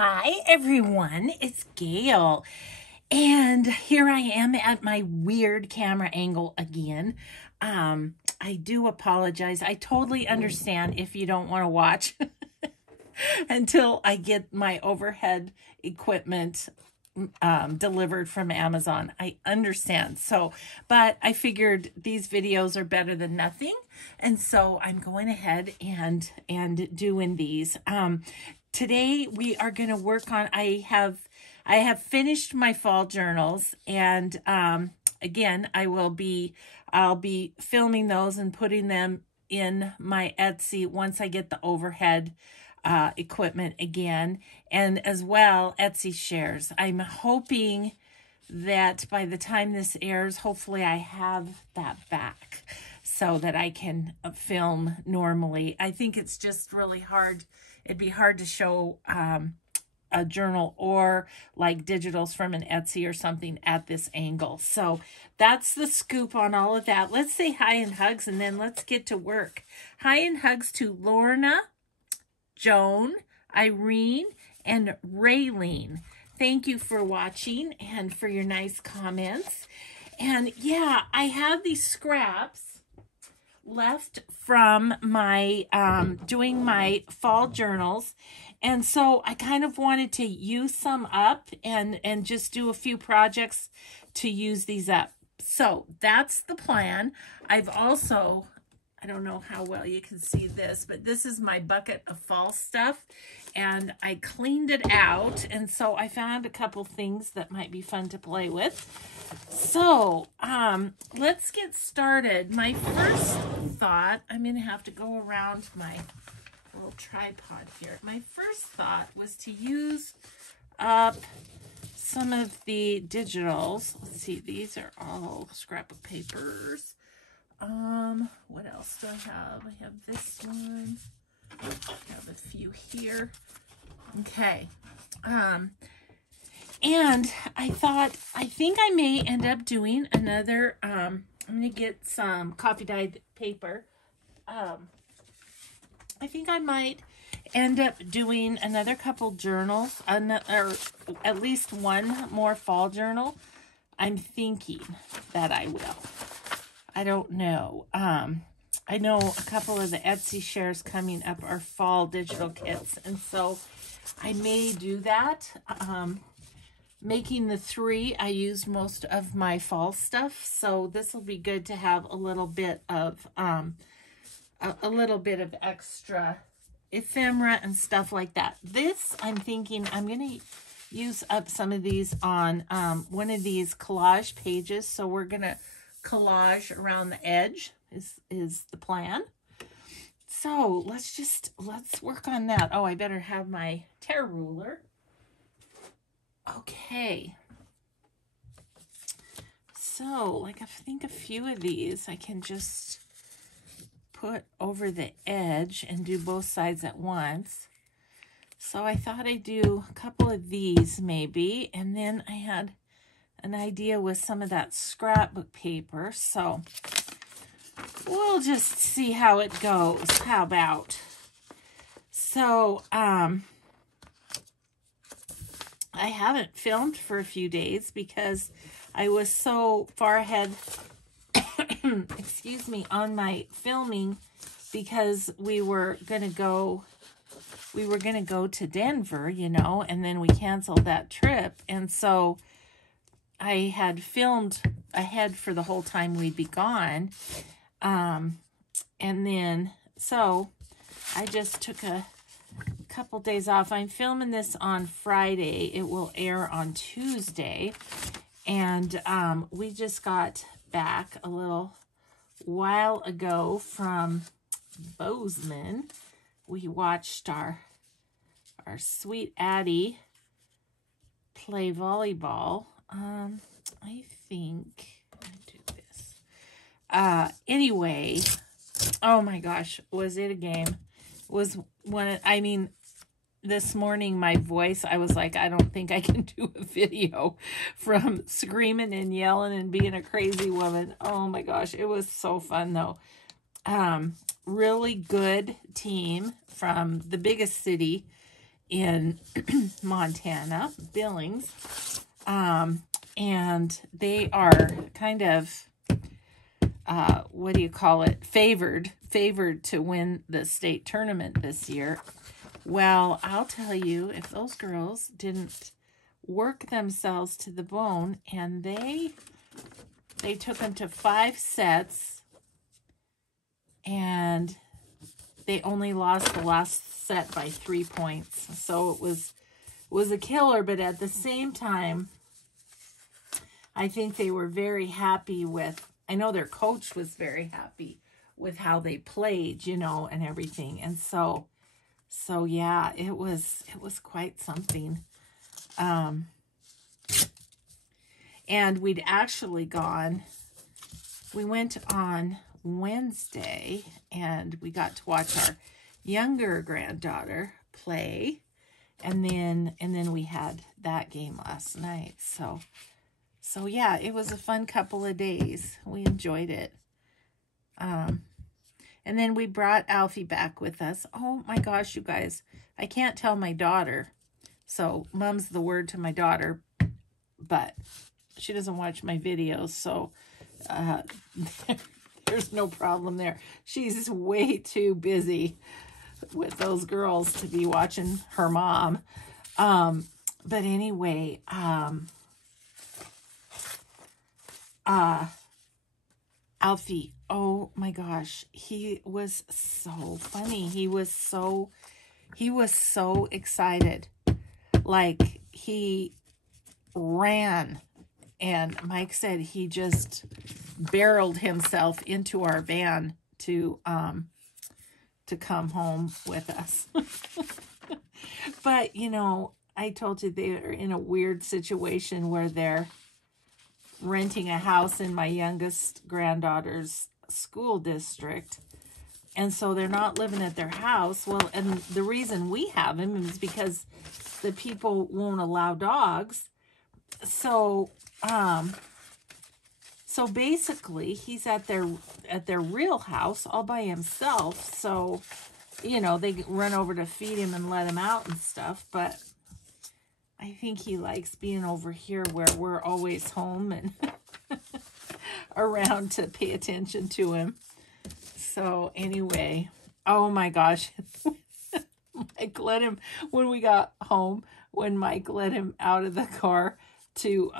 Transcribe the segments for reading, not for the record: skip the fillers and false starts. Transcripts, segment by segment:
Hi everyone, it's Gail, and here I am at my weird camera angle again. I do apologize. I totally understand if you don't want to watch until I get my overhead equipment delivered from Amazon. I understand. But I figured these videos are better than nothing. And so I'm going ahead and doing these. Today we are going to work on, I have finished my fall journals, and again, I'll be filming those and putting them in my Etsy once I get the overhead equipment again, and as well Etsy shares. I'm hoping that by the time this airs, hopefully I have that back so that I can film normally. I think it's just really hard. It'd be hard to show a journal or like digitals from an Etsy or something at this angle. So that's the scoop on all of that. Let's say hi and hugs, and then let's get to work. Hi and hugs to Lorna, Joan, Irene, and Raylene. Thank you for watching and for your nice comments. And yeah, I have these scraps left from my doing my fall journals, and so I kind of wanted to use some up and just do a few projects to use these up. So that's the plan. I've also, I don't know how well you can see this, but this is my bucket of fall stuff, and I cleaned it out, and so I found a couple things that might be fun to play with. So let's get started. My first thought, I'm going to have to go around my little tripod here. My first thought was to use up some of the digitals. Let's see, these are all scrapbook papers. What else do I have? I have this one. I have a few here. Okay. And I thought, I think I may end up doing another, I'm going to get some coffee dyed paper. I think I might end up doing another couple journals, or at least one more fall journal. I'm thinking that I will. I don't know. I know a couple of the Etsy shares coming up are fall digital kits, and so I may do that. Making the 3, I used most of my fall stuff, so this will be good to have a little bit of extra ephemera and stuff like that. This, I'm thinking I'm going to use up some of these on one of these collage pages, so we're going to collage around the edge is the plan. So let's work on that. Oh, I better have my tear ruler. Okay. So, like, I think a few of these I can just put over the edge and do both sides at once. So I thought I'd do a couple of these maybe, and then I had an idea with some of that scrapbook paper, so we'll just see how it goes. How about? So, I haven't filmed for a few days because I was so far ahead, excuse me, on my filming, because we were going to go to Denver, you know, and then we canceled that trip. And so I had filmed ahead for the whole time we'd be gone. And then, so I just took a couple days off. I'm filming this on Friday. It will air on Tuesday. And we just got back a little while ago from Bozeman. We watched our sweet Addie play volleyball. I think I do this. Anyway, oh my gosh, was it a game? Was one, I mean, this morning my voice, I was like, I don't think I can do a video from screaming and yelling and being a crazy woman. Oh my gosh, it was so fun though. Really good team from the biggest city in Montana, Billings. And they are kind of, what do you call it? Favored to win the state tournament this year. Well, I'll tell you, if those girls didn't work themselves to the bone, and they took them to 5 sets, and they only lost the last set by 3 points. So it was a killer, but at the same time, I think they were very happy with, I know their coach was very happy with how they played, you know, and everything. And so yeah, it was quite something. And we'd actually gone, we went on Wednesday, and we got to watch our younger granddaughter play, and then we had that game last night. So yeah, it was a fun couple of days. We enjoyed it. And then we brought Alfie back with us. Oh my gosh, you guys, I can't tell my daughter, so mom's the word to my daughter, but she doesn't watch my videos, so there's no problem there. She's way too busy with those girls to be watching her mom. But anyway, Alfie, oh my gosh, he was so funny. He was so excited. Like, he ran, and Mike said he just barreled himself into our van to come home with us. But, you know, I told you they're in a weird situation where they're renting a house in my youngest granddaughter's school district. And so they're not living at their house. Well, and the reason we have him is because the people won't allow dogs. So, so basically he's at their real house all by himself. So, you know, they run over to feed him and let him out and stuff. But I think he likes being over here where we're always home and around to pay attention to him. So anyway, oh my gosh, Mike let him, when we got home, when Mike let him out of the car to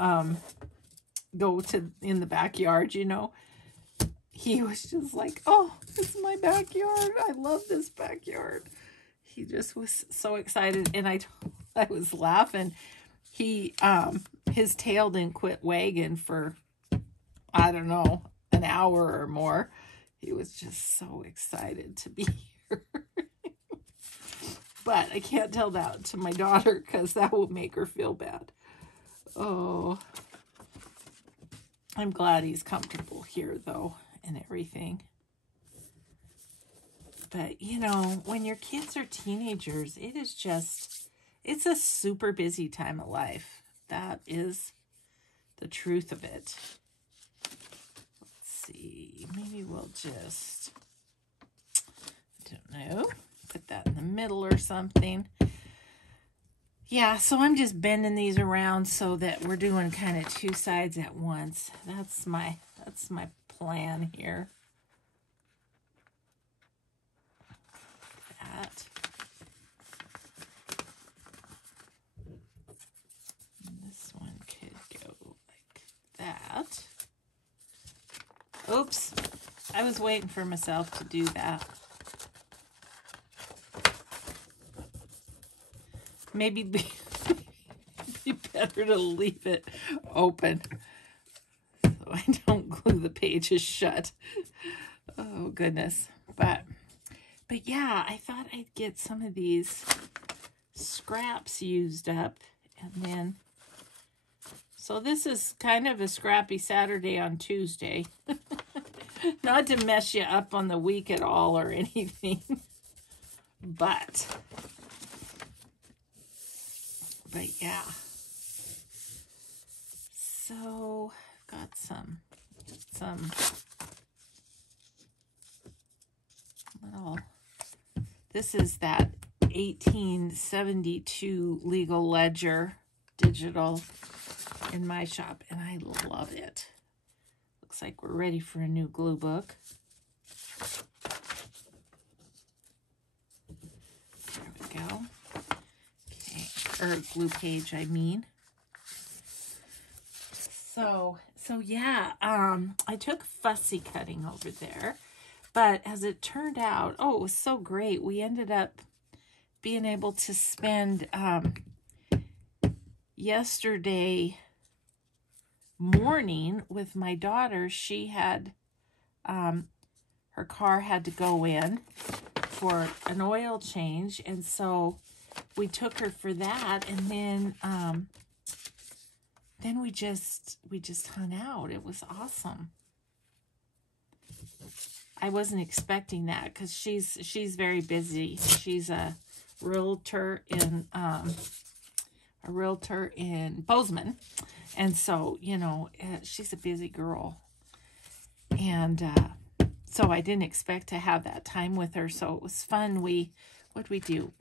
go to in the backyard, you know, he was just like, oh, it's my backyard. I love this backyard. He just was so excited, and I was laughing. He his tail didn't quit wagging for, I don't know, an hour or more. He was just so excited to be here. But I can't tell that to my daughter because that will make her feel bad. Oh, I'm glad he's comfortable here, though, and everything. But, you know, when your kids are teenagers, it is just, it's a super busy time of life. That is the truth of it. Let's see. Maybe we'll just, I don't know, put that in the middle or something. Yeah, so I'm just bending these around so that we're doing kind of 2 sides at once. That's my plan here. That. And this one could go like that. Oops, I was waiting for myself to do that. Maybe be better to leave it open so I don't glue the pages shut. Oh, goodness. But yeah, I thought I'd get some of these scraps used up. And then, so this is kind of a scrappy Saturday on Tuesday. Not to mess you up on the week at all or anything. But yeah. So I've got some little, this is that 1872 legal ledger digital in my shop, and I love it. Looks like we're ready for a new glue book. There we go. Okay, or glue page, I mean. So yeah, I took fussy cutting over there, but as it turned out, oh, it was so great. We ended up being able to spend yesterday morning with my daughter. She had, her car had to go in for an oil change, and so we took her for that, and then we just hung out. It was awesome. I wasn't expecting that because she's very busy. She's a realtor in Bozeman, and so she's a busy girl, and so I didn't expect to have that time with her. So it was fun. What'd we do?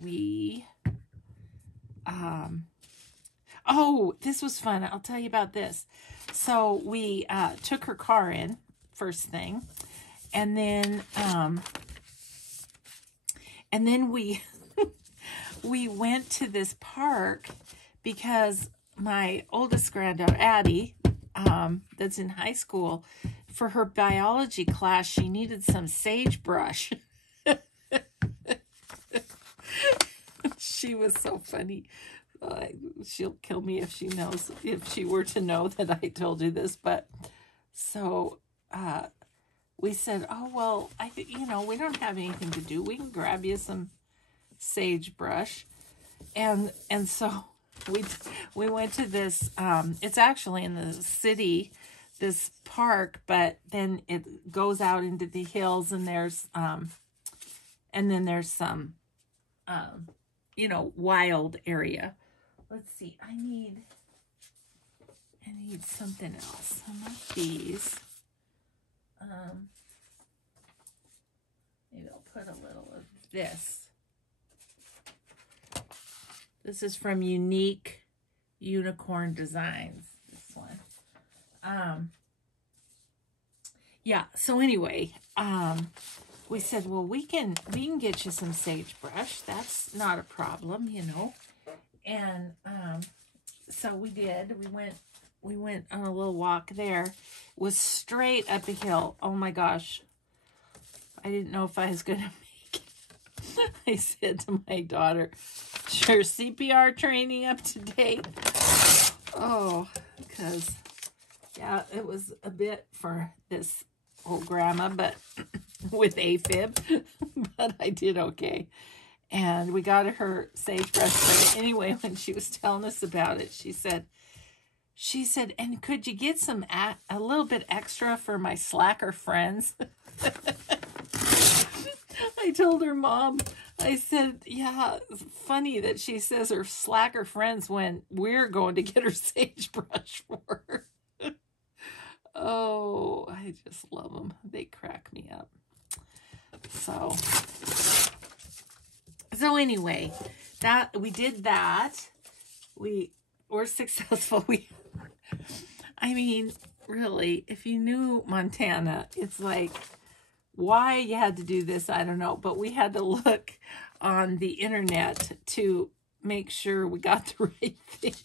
Oh, this was fun. I'll tell you about this. So we took her car in first thing, and then we we went to this park because my oldest granddaughter, Addie, that's in high school, for her biology class, she needed some sagebrush. She was so funny. She'll kill me if she were to know that I told you this, but so we said, oh, well, we don't have anything to do. We can grab you some sagebrush. And so we went to this, it's actually in the city, this park, but then it goes out into the hills, and there's some wild area. Let's see, I need something else. Some of these. Maybe I'll put a little of this. This is from Unique Unicorn Designs, this one. Yeah, so anyway, we said, well, we can get you some sagebrush. That's not a problem, And so we did. We went on a little walk there. It was straight up a hill. Oh my gosh. I didn't know if I was going to make it. I said to my daughter, "Is your CPR training up to date?" Oh, because, yeah, it was a bit for this old grandma, but with AFib, but I did okay. And we got her sagebrush. But anyway, when she was telling us about it, she said, and could you get a little bit extra for my slacker friends? I told her mom, I said, yeah, it's funny that she says her slacker friends when we're going to get her sagebrush for her. Oh, I just love them. They crack me up. So anyway, we did that. We were successful. I mean, really, if you knew Montana, it's like, why you had to do this, I don't know. But we had to look on the internet to make sure we got the right thing.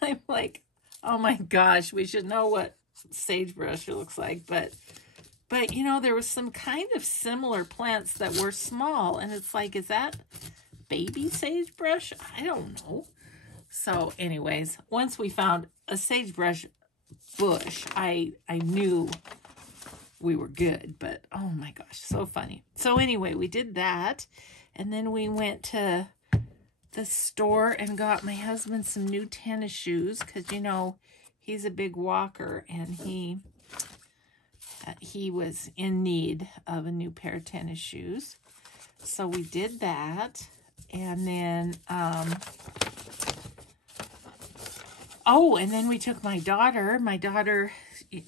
I'm like, oh my gosh, we should know what sagebrush looks like. But there was some kind of similar plants that were small. And it's like, is that baby sagebrush? I don't know. So anyways, once we found a sagebrush bush, I knew we were good. But oh my gosh, so funny. So anyway, we did that. And then we went to the store and got my husband some new tennis shoes. Because, he's a big walker. And he was in need of a new pair of tennis shoes. So we did that. And then, and then we took my daughter. My daughter,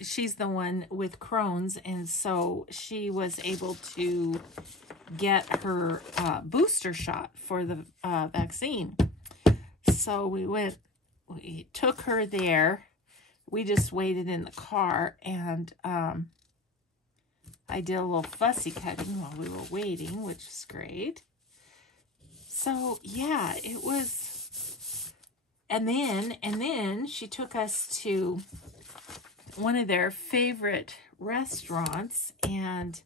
she's the one with Crohn's. And so she was able to get her booster shot for the vaccine. So we took her there. We just waited in the car, and I did a little fussy cutting while we were waiting, which is great. So yeah, it was, and then she took us to one of their favorite restaurants, and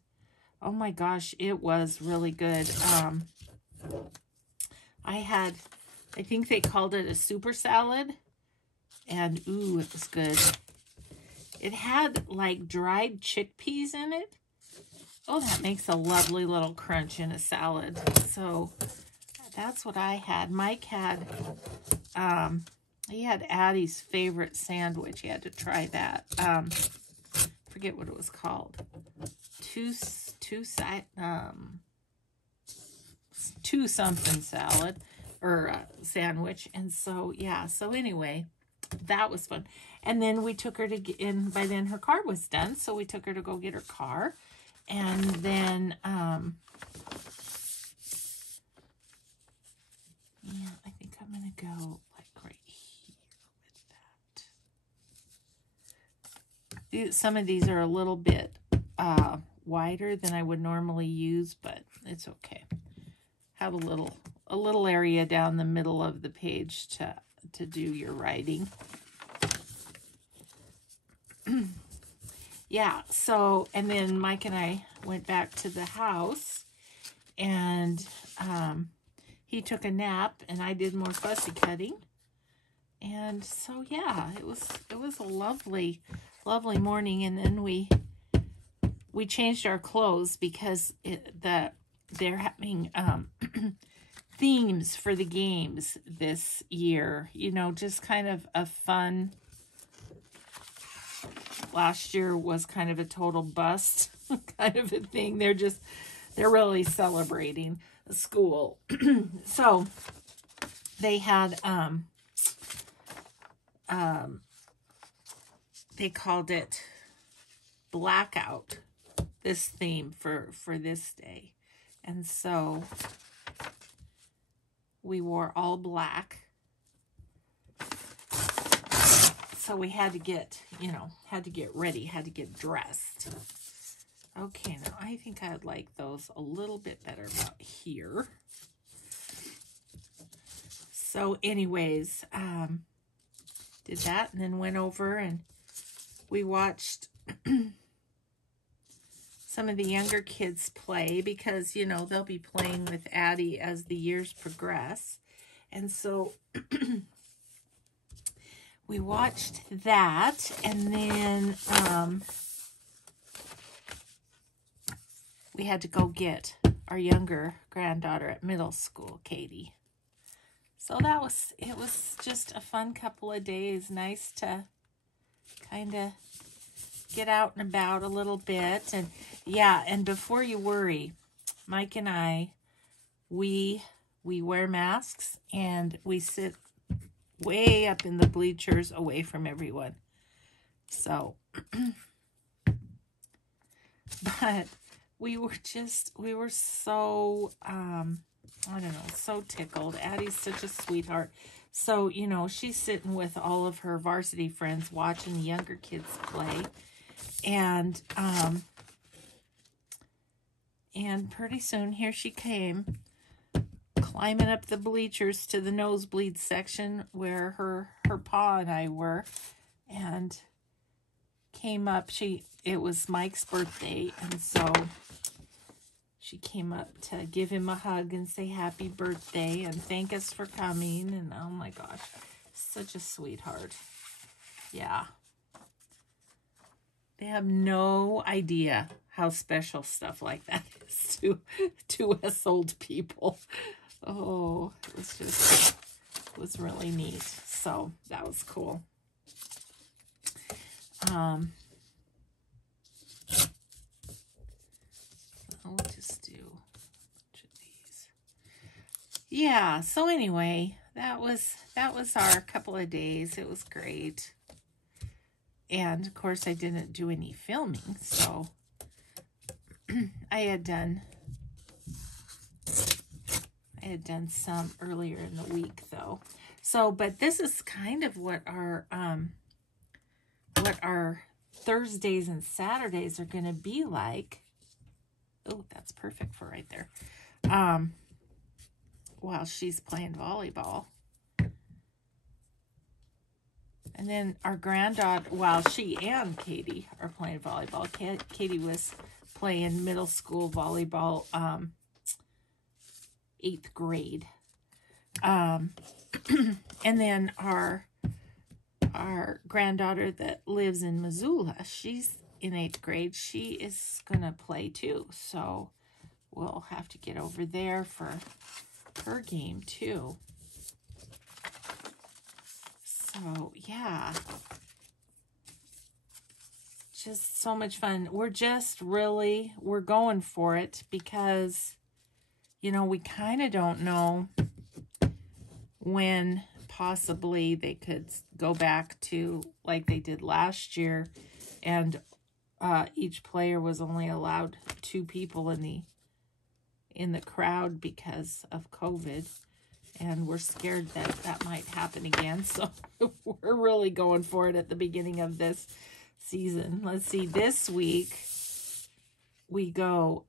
oh my gosh, it was really good. I think they called it a super salad, and ooh, it was good. It had like dried chickpeas in it. Oh, that makes a lovely little crunch in a salad. So that's what I had. Mike had, he had Addie's favorite sandwich. He had to try that. Forget what it was called. Two something salad or sandwich. And so, yeah. So anyway, that was fun. And then we took her to get in. By then her car was done. So we took her to go get her car. And then, yeah, I think I'm going to go like right here with that. Some of these are a little bit wider than I would normally use, but it's okay. Have a little area down the middle of the page to do your writing. Yeah, so, and then Mike and I went back to the house, and he took a nap, and I did more fussy cutting. And so, yeah, it was a lovely morning. And then we changed our clothes because they're having themes for the games this year. You know, just kind of a fun. Last year was kind of a total bust kind of a thing. They're really celebrating the school. So they had they called it Blackout, this theme for this day. And so we wore all black. So we had to get, ready, had to get dressed. Okay, now I think I'd like those a little bit better about here. So anyways, did that and then went over and we watched some of the younger kids play because, they'll be playing with Addie as the years progress. And so we watched that, and then we had to go get our younger granddaughter at middle school, Katie. So it was just a fun couple of days. Nice to kind of get out and about a little bit. And yeah, and before you worry, Mike and I, we wear masks and we sit way up in the bleachers away from everyone. So, but we were so, so tickled. Addie's such a sweetheart. So, she's sitting with all of her varsity friends watching the younger kids play. And pretty soon here she came, climbing up the bleachers to the nosebleed section where her pa and I were, and came up. It was Mike's birthday, and so she came up to give him a hug and say happy birthday and thank us for coming. And oh my gosh, such a sweetheart. Yeah. They have no idea how special stuff like that is to us old people. Oh, it was really neat. So that was cool. I'll just do a bunch of these. Yeah, so anyway, that was our couple of days. It was great. And of course I didn't do any filming, so I had done I had done some earlier in the week though. So, but this is kind of what our Thursdays and Saturdays are going to be like. Oh, that's perfect for right there. While she's playing volleyball. And then our granddaughter, while she and Katie are playing volleyball, Katie was playing middle school volleyball, 8th grade. And then our granddaughter that lives in Missoula, she's in 8th grade. She is going to play too. So we'll have to get over there for her game too. So yeah, just so much fun. We're going for it because, you know, we kind of don't know when possibly they could go back to like they did last year, and each player was only allowed 2 people in the crowd because of COVID, and we're scared that that might happen again. So we're really going for it at the beginning of this season. Let's see, this week we go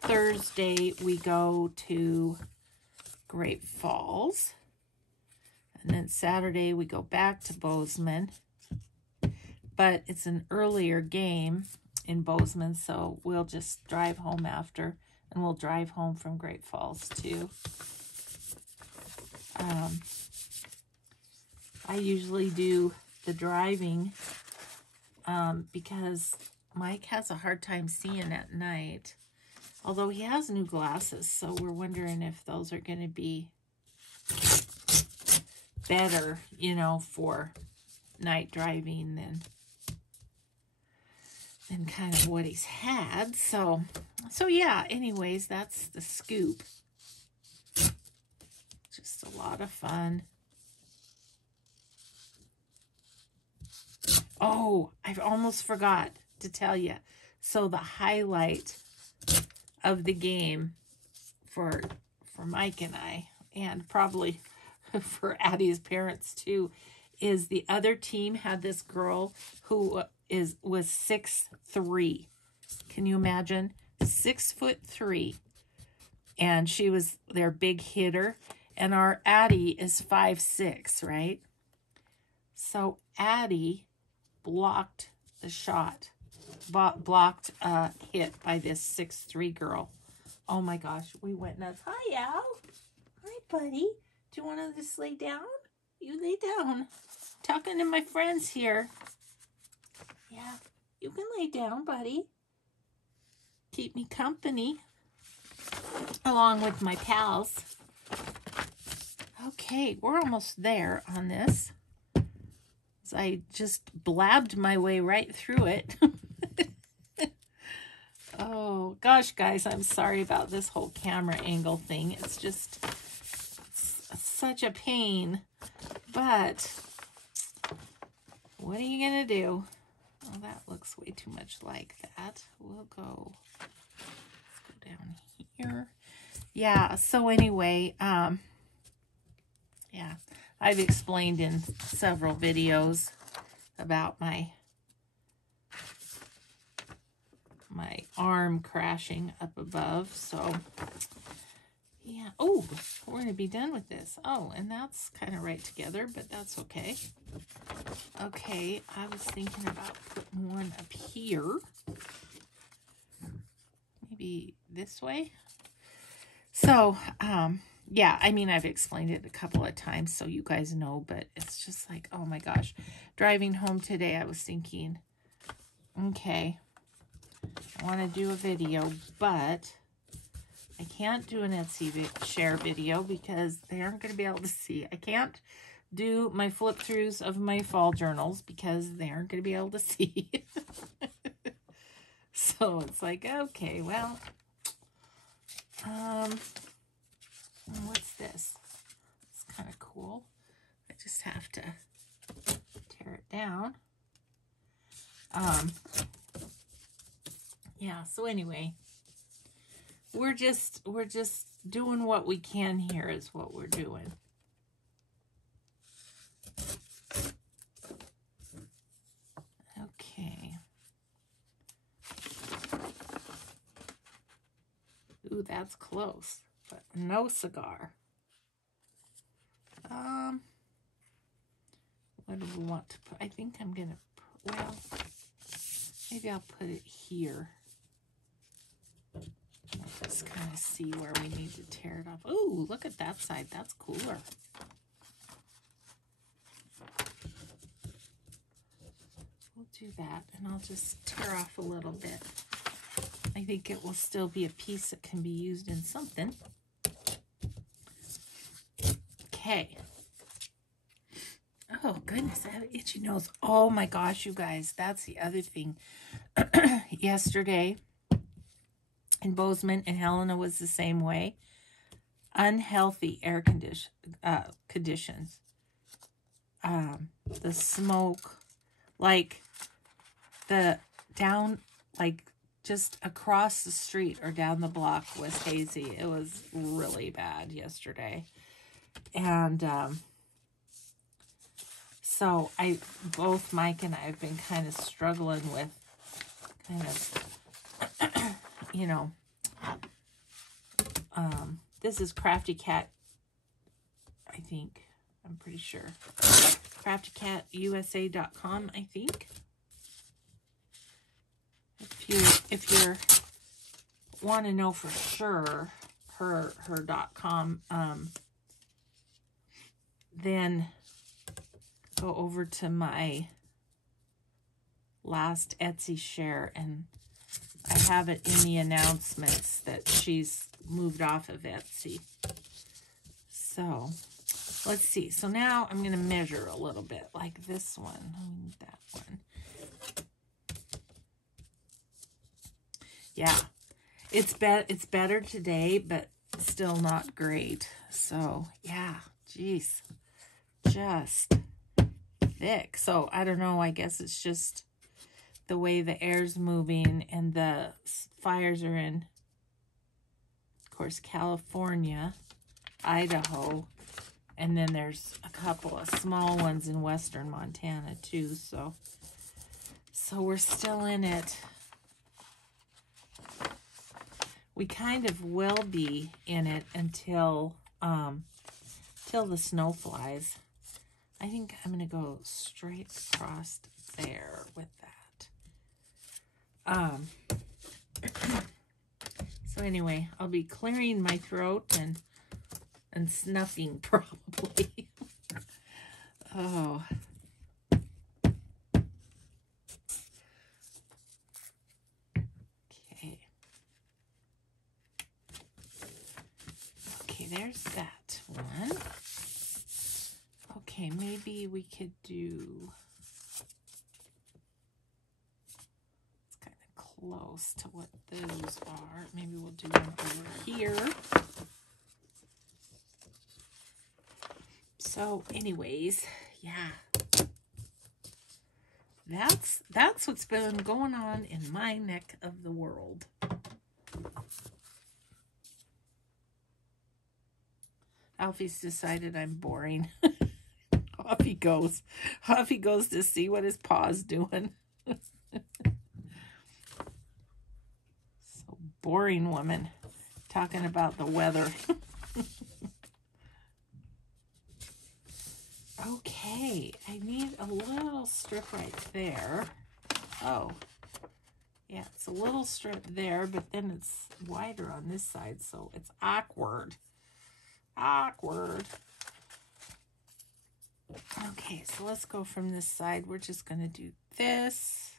Thursday we go to Great Falls, and then Saturday we go back to Bozeman, but it's an earlier game in Bozeman, so we'll just drive home after, and we'll drive home from Great Falls too. I usually do the driving because Mike has a hard time seeing at night, although he has new glasses, so we're wondering if those are going to be better, you know, for night driving than kind of what he's had. So yeah, anyways, that's the scoop. Just a lot of fun. Oh, I almost forgot to tell you. So the highlight of the game for Mike and I, and probably for Addie's parents too, is the other team had this girl who was 6'3". Can you imagine? 6'3", and she was their big hitter. And our Addie is 5'6", right? So Addie blocked the shot, blocked a hit by this 6'3" girl. Oh my gosh, we went nuts. Hi, Al. Hi, buddy. Do you want to just lay down? You lay down. Talking to my friends here. Yeah, you can lay down, buddy. Keep me company, along with my pals. Okay, we're almost there on this. So I just blabbed my way right through it. Oh, gosh, guys, I'm sorry about this whole camera angle thing. It's just such a pain. But what are you going to do? Oh, that looks way too much like that. Let's go down here. Yeah, so anyway, yeah, I've explained in several videos about my arm crashing up above. So yeah. Oh, we're going to be done with this. Oh, and that's kind of right together, but that's okay. Okay, I was thinking about putting one up here. Maybe this way. So, yeah, I mean, I've explained it a couple of times so you guys know, but it's just like, oh my gosh. Driving home today, I was thinking, okay, I want to do a video, but I can't do an Etsy share video because they aren't going to be able to see. I can't do my flip throughs of my fall journals because they aren't going to be able to see. So it's like, okay, well, what's this? It's kind of cool. I just have to tear it down. Yeah, so anyway, we're just doing what we can here is what we're doing. Okay. Ooh, that's close, but no cigar. What do we want to put? I think I'm gonna put, well, maybe I'll put it here. Just kind of see where we need to tear it off. Ooh, look at that side. That's cooler. We'll do that, and I'll just tear off a little bit. I think it will still be a piece that can be used in something. Okay. Oh, goodness, I have an itchy nose. Oh, my gosh, you guys. That's the other thing. Yesterday, in Bozeman, and Helena was the same way. Unhealthy air conditions. The smoke, like the down, like just across the street or down the block was hazy. It was really bad yesterday. And so both Mike and I have been kind of struggling with kind of, you know, this is Crafty Cat, I think. I'm pretty sure. CraftyCatUSA.com, I think. If you want to know for sure her .com, then go over to my last Etsy share, and I have it in the announcements that she's moved off of Etsy. So let's see. So now I'm going to measure a little bit, like this one. I need that one. Yeah, it's better today, but still not great. So yeah, geez, just thick. So I don't know. I guess it's just the way the air's moving, and the fires are in, of course, California, Idaho, and then there's a couple of small ones in western Montana too. So we're still in it. We kind of will be in it until the snow flies. I think I'm gonna go straight across there with that. So anyway, I'll be clearing my throat and snuffing probably. Oh. Okay, there's that one. Okay, maybe we could do, it's kind of close to what those are. Maybe we'll do one over here. So anyways, yeah. That's what's been going on in my neck of the world. Alfie's decided I'm boring. Off he goes. Off he goes to see what his paw's doing. So boring woman talking about the weather. Okay, I need a little strip right there. Oh, yeah, it's a little strip there, but then it's wider on this side, so it's awkward. Awkward. Okay, so let's go from this side. We're just going to do this.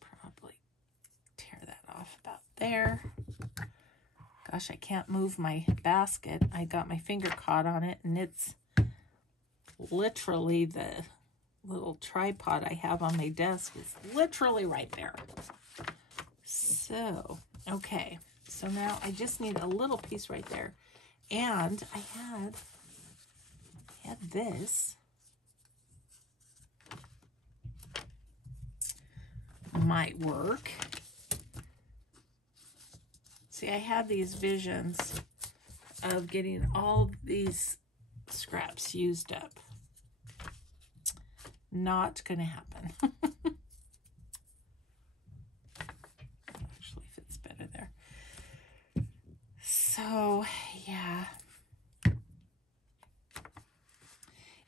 Probably tear that off about there. Gosh, I can't move my basket. I got my finger caught on it, and it's literally the little tripod I have on my desk is literally right there. So, okay. So now I just need a little piece right there. And I had this. Might work. See, I had these visions of getting all these scraps used up. Not going to happen. Actually fits better there. So, yeah.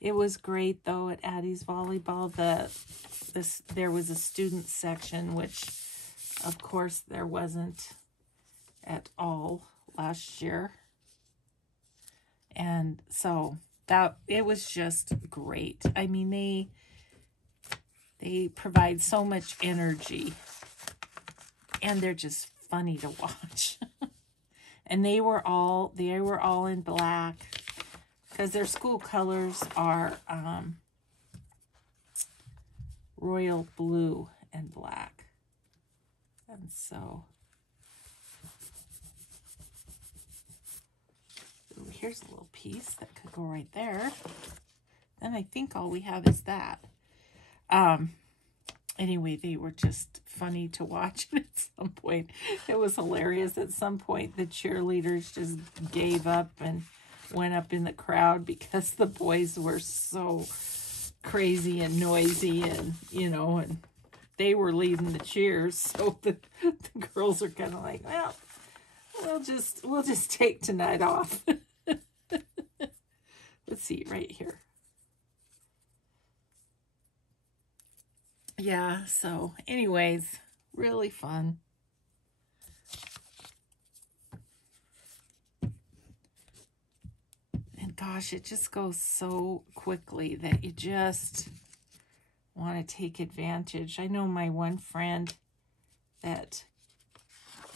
It was great, though, at Addie's Volleyball. There was a student section, which, of course, there wasn't at all last year. And so it was just great. I mean, they provide so much energy, and they're just funny to watch. And they were all in black, because their school colors are royal blue and black. And so, ooh, here's a little piece that could go right there. Then I think all we have is that. Anyway, they were just funny to watch. And at some point, it was hilarious. At some point, the cheerleaders just gave up and went up in the crowd because the boys were so crazy and noisy, and and they were leading the cheers. So the girls are kind of like, well, we'll just take tonight off. Let's see right here. Yeah, so anyways, really fun. And gosh, it just goes so quickly that you just want to take advantage. I know my one friend that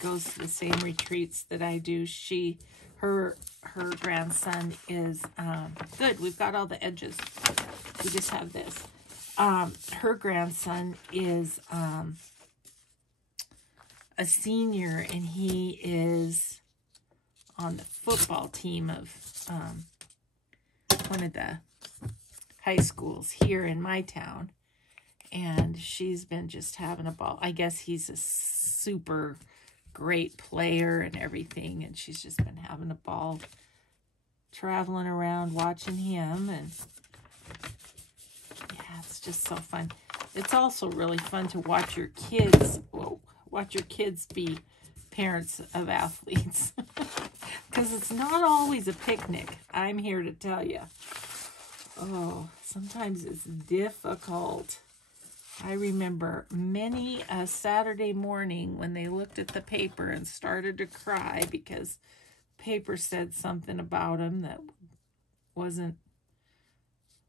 goes to the same retreats that I do, her grandson is good. We've got all the edges. We just have this. Her grandson is a senior, and he is on the football team of one of the high schools here in my town. And she's been just having a ball. I guess he's a super great player and everything, and she's just been having a ball traveling around watching him. And yeah, it's just so fun. It's also really fun to watch your kids be parents of athletes, because it's not always a picnic. I'm here to tell you. Oh, sometimes it's difficult. I remember many a Saturday morning when they looked at the paper and started to cry because paper said something about them that wasn't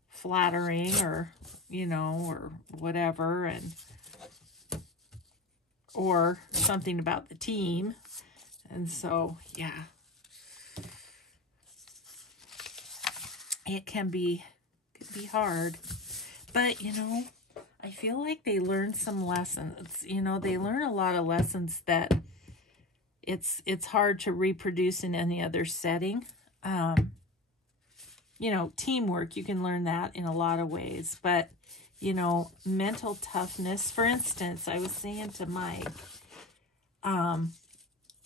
flattering, or or whatever, or something about the team. And so, yeah, it can be hard, but I feel like they learn some lessons. They learn a lot of lessons that it's hard to reproduce in any other setting. Teamwork, you can learn that in a lot of ways, but mental toughness. For instance, I was saying to Mike,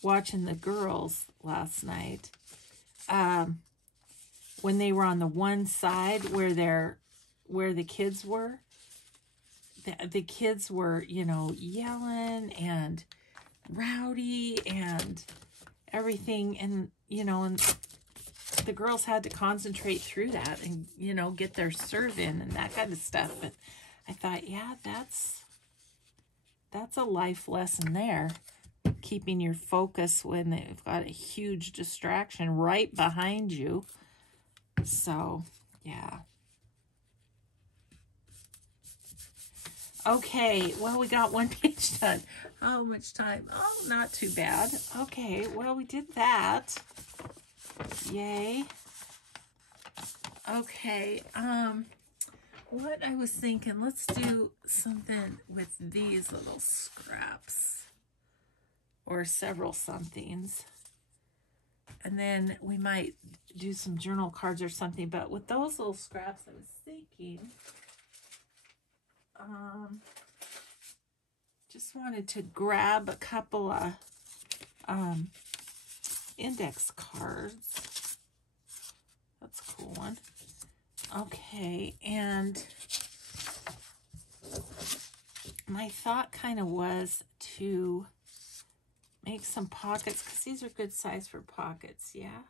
watching the girls last night, when they were on the one side where the kids were, the kids were, yelling and rowdy and everything. And, and the girls had to concentrate through that and, get their serve in and that kind of stuff. But I thought, yeah, that's a life lesson there. Keeping your focus when they've got a huge distraction right behind you. So, yeah. Okay, well, we got one page done. How much time? Oh, not too bad. Okay, well, we did that. Yay. Okay, what I was thinking, let's do something with these little scraps, or several somethings. And then we might do some journal cards or something. But with those little scraps, I was thinking, just wanted to grab a couple of index cards. That's a cool one. Okay, and my thought kind of was to make some pockets, because these are good size for pockets, yeah?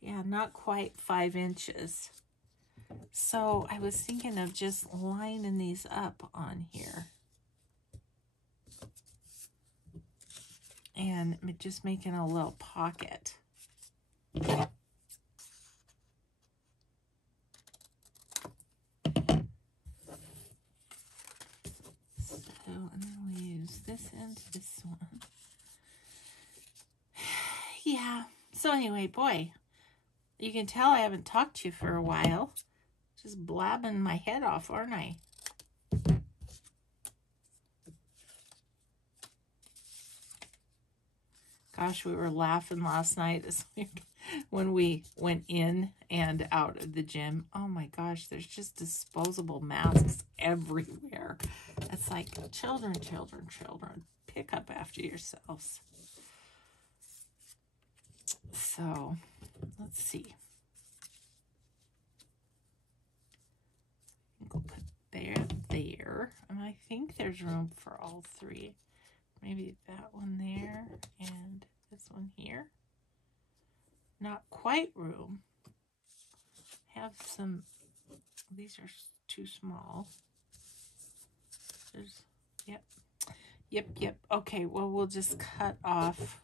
Yeah, not quite 5 inches. So I was thinking of just lining these up on here. And just making a little pocket. So, and then we'll use this and this one. Yeah. So anyway, boy, you can tell I haven't talked to you for a while. Just blabbing my head off, aren't I? Gosh, we were laughing last night when we went in and out of the gym. Oh my gosh, there's just disposable masks everywhere. It's like, children, children, children, pick up after yourselves. So, let's see. Go put there. And I think there's room for all 3. Maybe that one there and this one here. Not quite room. Have some, these are too small. There's, yep. Okay, well, we'll just cut off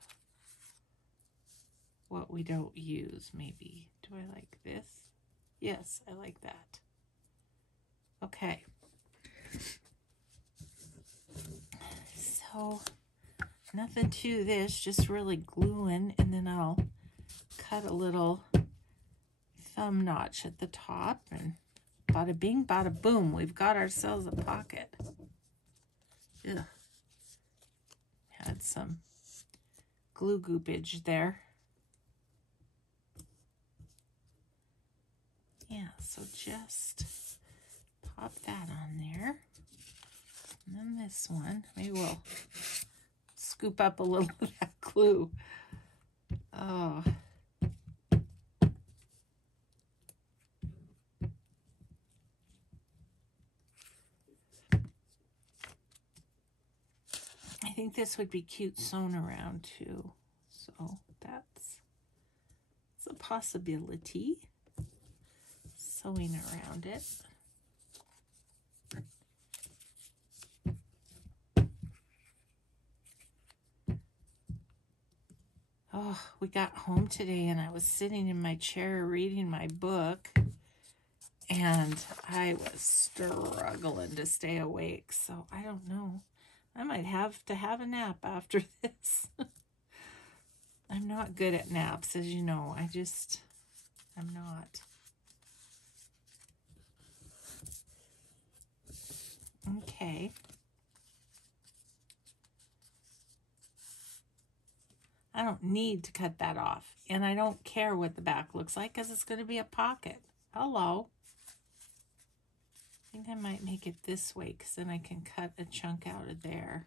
what we don't use, maybe. Do I like this? Yes, I like that. Okay. So, nothing to this, just really gluing, and then I'll cut a little thumb notch at the top, and bada bing, bada boom, we've got ourselves a pocket. Ugh. Had some glue goopage there. Yeah, so just pop that on there. And then this one, maybe we'll scoop up a little of that glue. Oh. I think this would be cute sewn around too. So that's a possibility. Sewing around it. Oh, we got home today and I was sitting in my chair reading my book and I was struggling to stay awake. So I don't know. I might have to have a nap after this. I'm not good at naps, as you know. I'm not. Okay. I don't need to cut that off. And I don't care what the back looks like because it's going to be a pocket. Hello. I think I might make it this way because then I can cut a chunk out of there.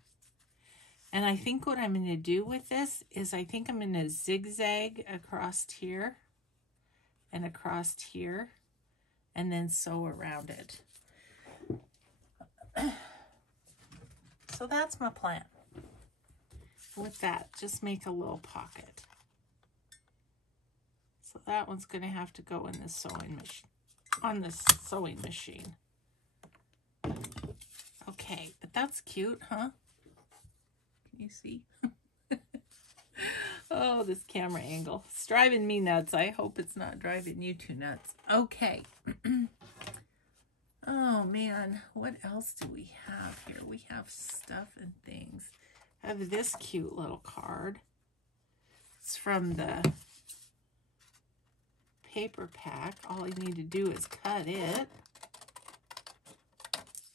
And I think what I'm going to do with this is I think I'm going to zigzag across here and across here and then sew around it. So that's my plan. With that, just make a little pocket. So that one's going to have to go in this sewing machine, on this sewing machine. Okay, but that's cute, huh? Can you see? Oh, this camera angle. It's driving me nuts. I hope it's not driving you too nuts. Okay. Oh, man. What else do we have here? We have stuff and things. I have this cute little card. It's from the paper pack. All you need to do is cut it.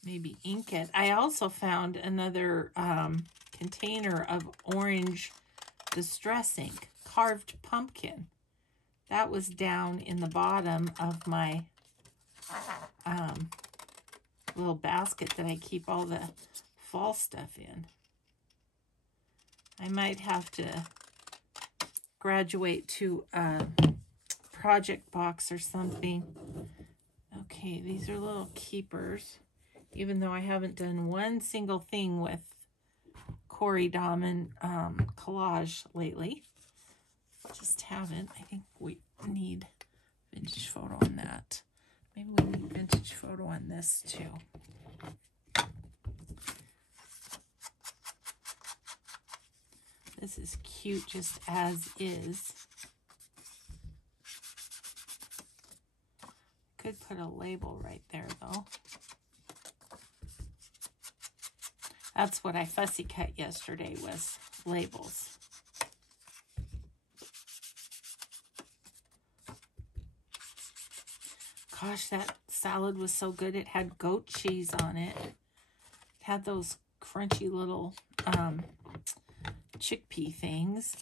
Maybe ink it. I also found another container of orange distress ink, carved pumpkin. That was down in the bottom of my little basket that I keep all the fall stuff in. I might have to graduate to a project box or something. Okay, these are little keepers. Even though I haven't done one single thing with Corey Dahman collage lately. Just haven't. I think we need vintage photo on that. Maybe we need vintage photo on this too. This is cute just as is. Could put a label right there though. That's what I fussy cut yesterday, was labels. Gosh, that salad was so good. It had goat cheese on it. It had those crunchy little chickpea things.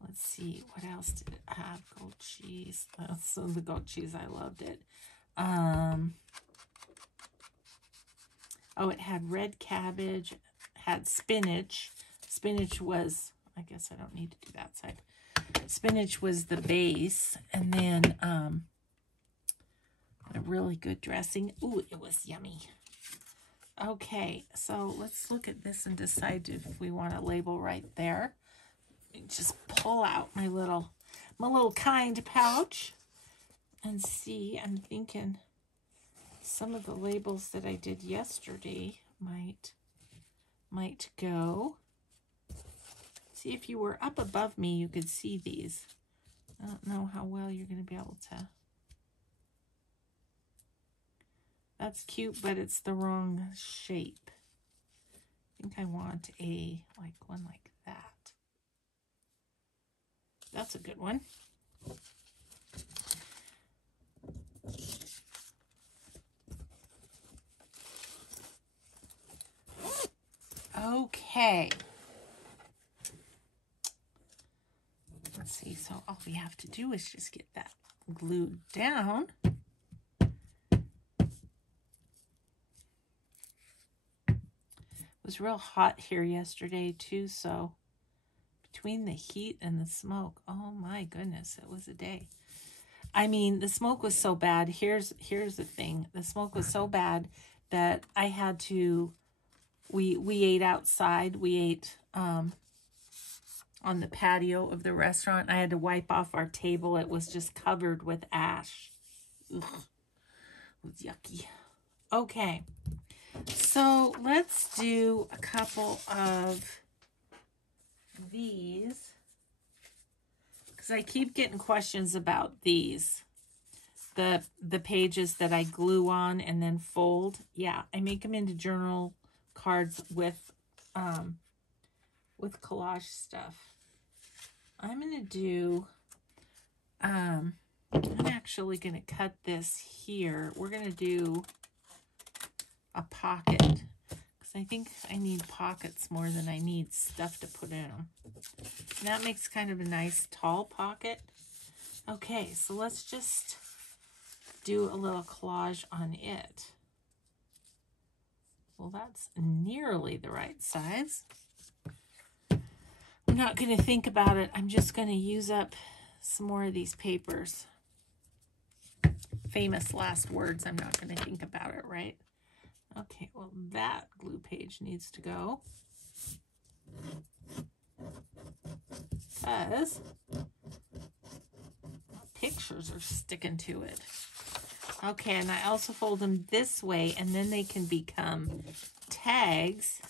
Let's see, what else did it have? Goat cheese. So the goat cheese, I loved it. Oh, it had red cabbage, had spinach. Spinach was, I guess I don't need to do that side. Spinach was the base, and then a really good dressing. Ooh, it was yummy. Okay, so let's look at this and decide if we want a label right there. Just pull out my little kind pouch and see. I'm thinking some of the labels that I did yesterday might go. See, if you were up above me, you could see these. I don't know how well you're going to be able to. That's cute, but it's the wrong shape. I think I want one like that. That's a good one. Okay. Let's see, so all we have to do is just get that glued down. It was real hot here yesterday too, so between the heat and the smoke, oh my goodness, it was a day. I mean, the smoke was so bad. Here's the thing. The smoke was so bad that I had to, we ate outside. We ate on the patio of the restaurant. I had to wipe off our table. It was just covered with ash. Ugh. It was yucky. Okay. So let's do a couple of these, because I keep getting questions about these, the pages that I glue on and then fold. Yeah, I make them into journal cards with collage stuff. I'm gonna do I'm actually gonna cut this here. We're gonna do a pocket, because I think I need pockets more than I need stuff to put in them. And that makes kind of a nice tall pocket. Okay, so let's just do a little collage on it. Well, that's nearly the right size. I'm not going to think about it. I'm just going to use up some more of these papers. Famous last words. I'm not going to think about it, right? Okay, well, that glue page needs to go, because pictures are sticking to it. Okay, and I also fold them this way, and then they can become tags.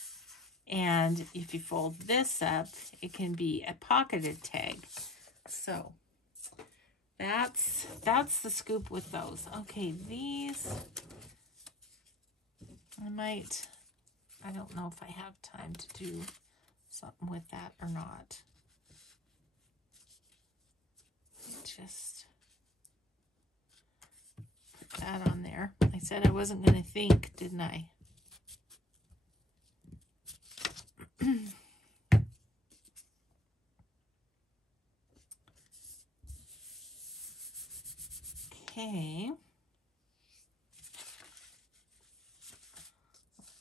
And if you fold this up, it can be a pocketed tag. So that's the scoop with those. Okay, these I don't know if I have time to do something with that or not. Just put that on there. I said I wasn't going to think, didn't I? Okay.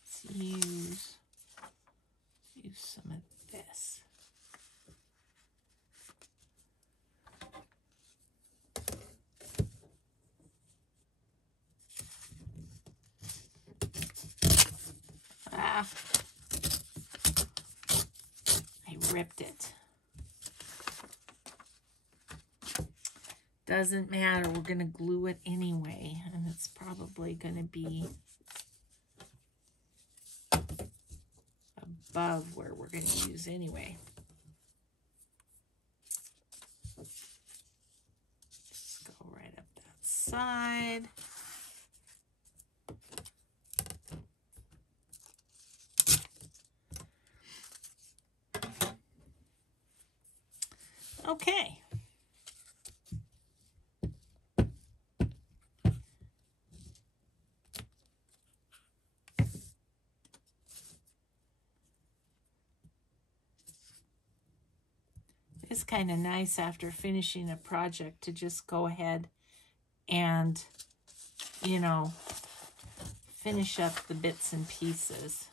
Let's use some of this. Ah, I ripped it. Doesn't matter. We're going to glue it anyway, and it's probably going to be above where we're going to use anyway. Just go right up that side. Okay. It's kind of nice after finishing a project to just go ahead and, you know, finish up the bits and pieces.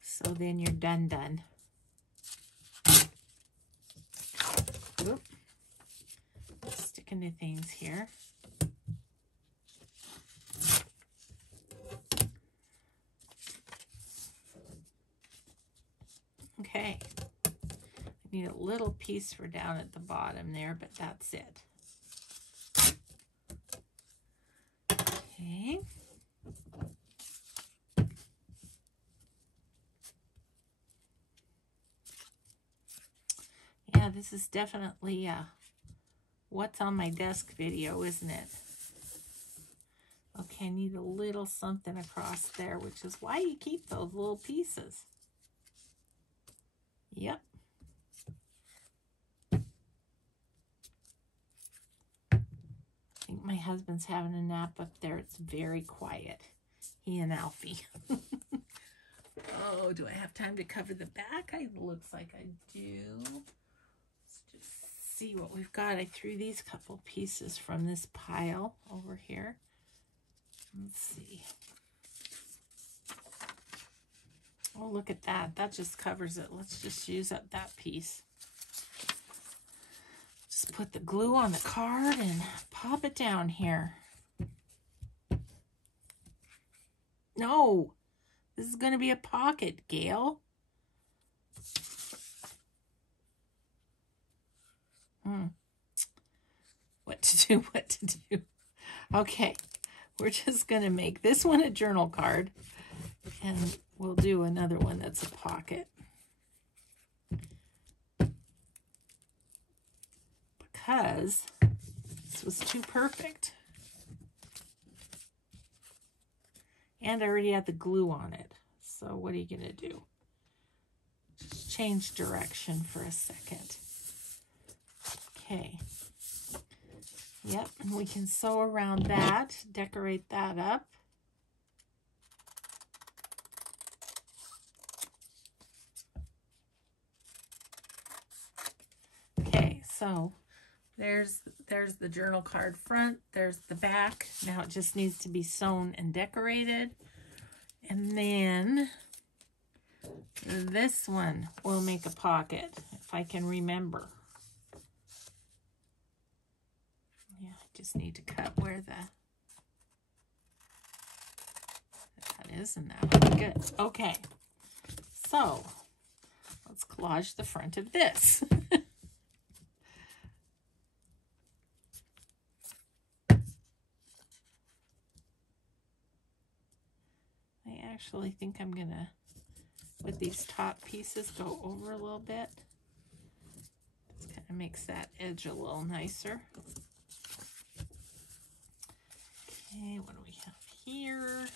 So then you're done. Oop. Sticking to things here. Okay. I need a little piece for down at the bottom there, but that's it. Okay. Yeah, this is definitely a what's on my desk video, isn't it? Okay, I need a little something across there, which is why you keep those little pieces. Yep. I think my husband's having a nap up there. It's very quiet. He and Alfie. Oh, do I have time to cover the back? It looks like I do. Let's just see what we've got. I threw these couple pieces from this pile over here. Let's see. Oh, look at that. That just covers it. Let's just use up that piece. Just put the glue on the card and pop it down here. No, this is going to be a pocket, Gail. What to do. Okay, we're just going to make this one a journal card, and we'll do another one that's a pocket. Because this was too perfect. And I already had the glue on it. So what are you going to do? Just change direction for a second. Okay. Yep, and we can sew around that, decorate that up. Okay, so there's the journal card front, there's the back. Now it just needs to be sewn and decorated. And then this one will make a pocket, if I can remember. Yeah, I just need to cut where that is, and that would be good. Okay, so let's collage the front of this. I actually think I'm gonna, with these top pieces, go over a little bit. This kind of makes that edge a little nicer. Okay, what do we have here?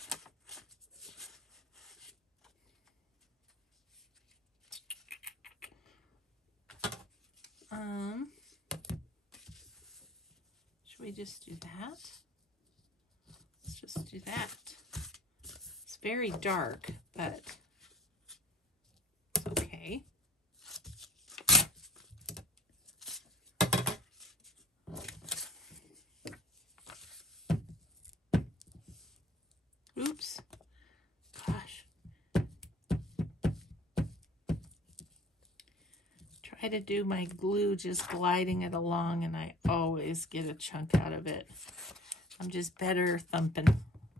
Should we just do that? Let's just do that. It's very dark, but it's okay. Oops. Gosh. Try to do my glue just gliding it along, and I always get a chunk out of it. I'm just better thumping.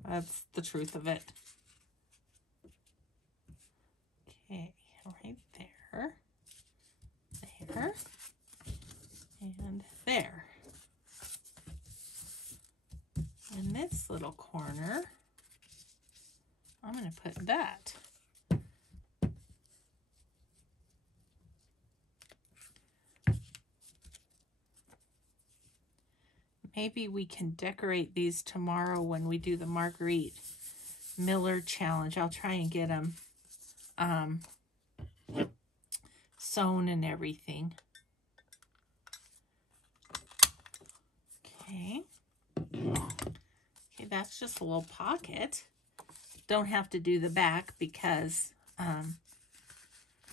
That's the truth of it. Okay, right there. There. And there. In this little corner, I'm going to put that. Maybe we can decorate these tomorrow when we do the Marguerite Miller challenge. I'll try and get them sewn and everything. Okay. Okay, that's just a little pocket. Don't have to do the back because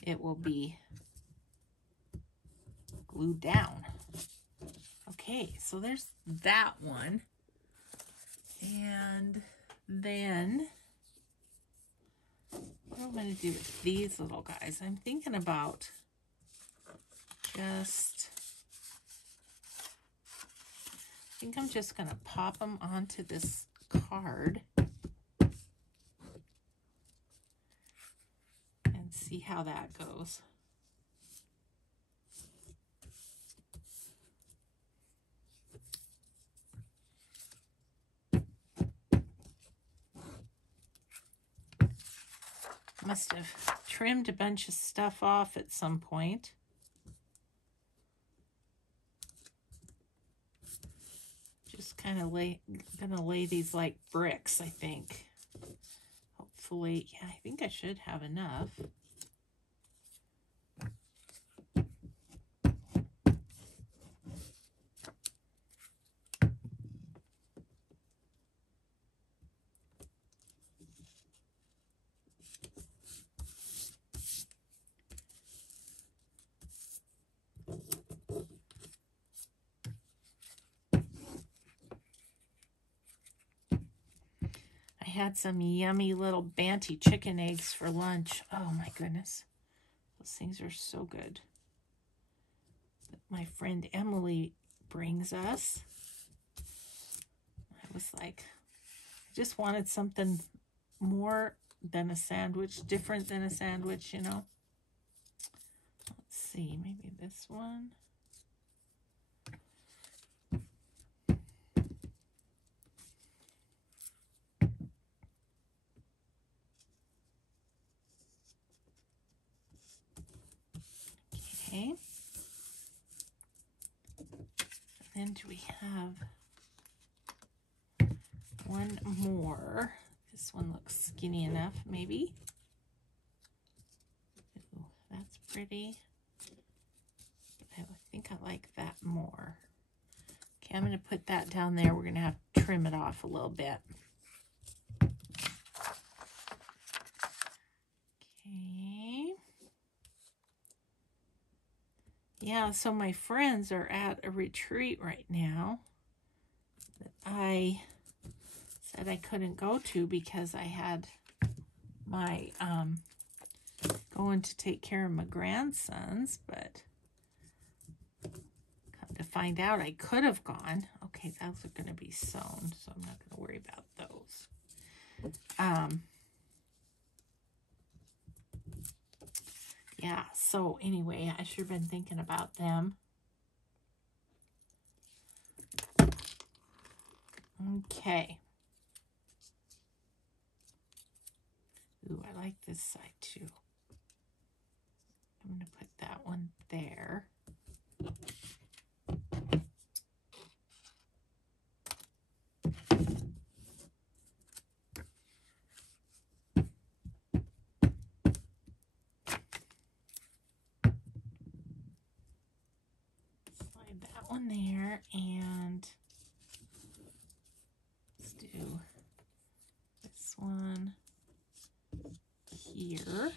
it will be glued down. Okay, so there's that one. And then what am I going to do with these little guys? I'm thinking about I think I'm just going to pop them onto this card and see how that goes. Must have trimmed a bunch of stuff off at some point. Just kind of gonna lay these like bricks, I think. Hopefully, yeah, I think I should have enough. I had some yummy little Banty chicken eggs for lunch. Oh my goodness. Those things are so good. My friend Emily brings us. I was like, I just wanted something more than a sandwich, different than a sandwich, you know. Let's see, maybe this one. Okay. And then do we have one more? This one looks skinny enough, maybe. Ooh, that's pretty. I think I like that more. Okay, I'm going to put that down there. We're going to have to trim it off a little bit. Okay. Yeah, so my friends are at a retreat right now that I said I couldn't go to because I had my going to take care of my grandsons, but come to find out I could have gone. Okay, those are going to be sewn, so I'm not going to worry about those. Yeah, so anyway, I should have been thinking about them. Okay. Ooh, I like this side too. I'm going to put that one there. Slide that one there, and let's do this one here.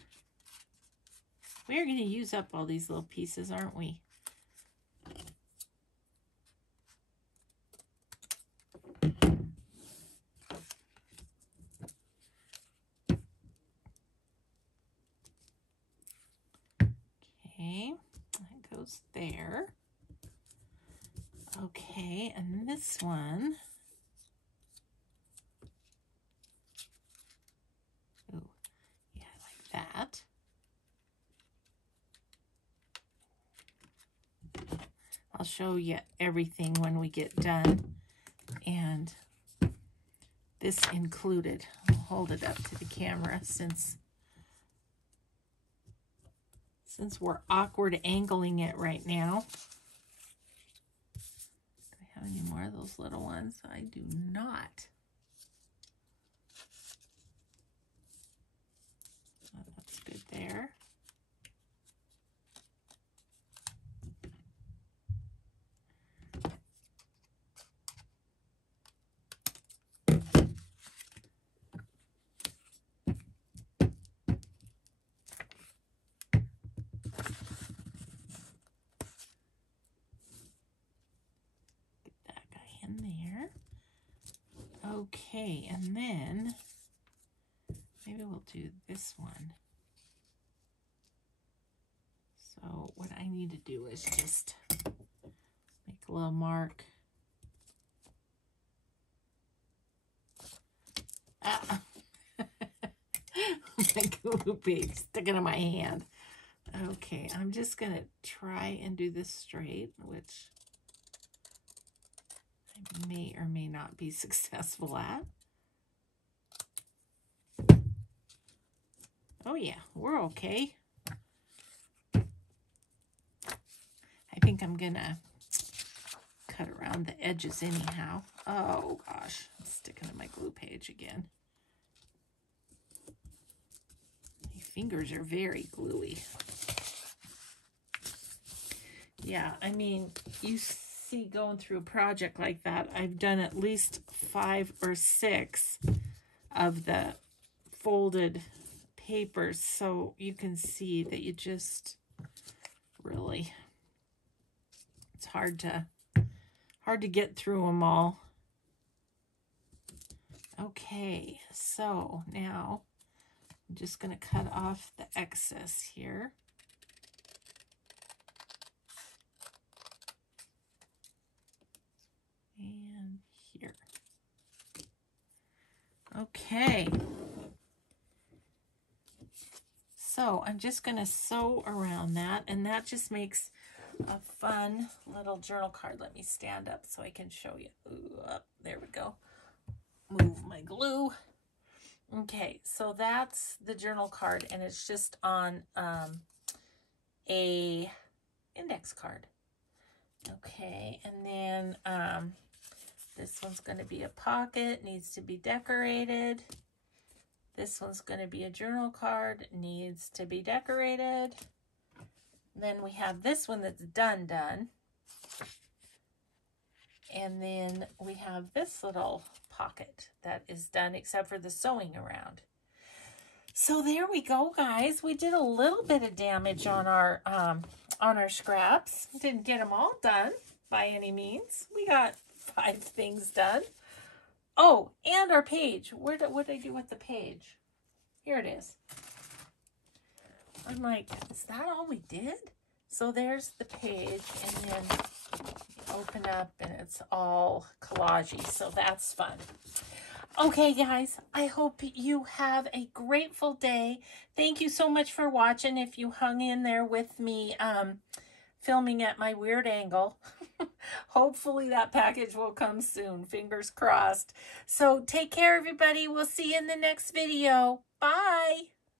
We're going to use up all these little pieces, aren't we? Okay, that goes there. Okay, and this one, I'll show you everything when we get done. And this included. I'll hold it up to the camera since we're awkward angling it right now. Do I have any more of those little ones? I do not. Oh, that's good there. There. Okay, and then maybe we'll do this one. So what I need to do is just make a little mark. Ah. My glue pig sticking in my hand. Okay, I'm just gonna try and do this straight, which I may or may not be successful at. Oh yeah, we're okay. I think I'm gonna cut around the edges anyhow. Oh gosh, I'm sticking to my glue page again. My fingers are very gluey. Yeah, I mean, you see, going through a project like that, I've done at least 5 or 6 of the folded papers, so you can see that you just really, it's hard to get through them all. Okay, so now I'm just going to cut off the excess here. And here. Okay. So I'm just going to sew around that, and that just makes a fun little journal card. Let me stand up so I can show you. Ooh, up, there we go. Move my glue. Okay, so that's the journal card, and it's just on a index card. Okay, and then this one's going to be a pocket, needs to be decorated. This one's going to be a journal card, needs to be decorated. Then we have this one that's done. And then we have this little pocket that is done except for the sewing around. So there we go, guys. We did a little bit of damage on our scraps. Didn't get them all done by any means. We got 5 things done. Oh, and our page. What did I do with the page? Here it is. I'm like, is that all we did? So there's the page, and then you open up and it's all collagey. So that's fun. Okay, guys, I hope you have a grateful day. Thank you so much for watching. If you hung in there with me filming at my weird angle, hopefully that package will come soon. Fingers crossed. So take care, everybody. We'll see you in the next video. Bye.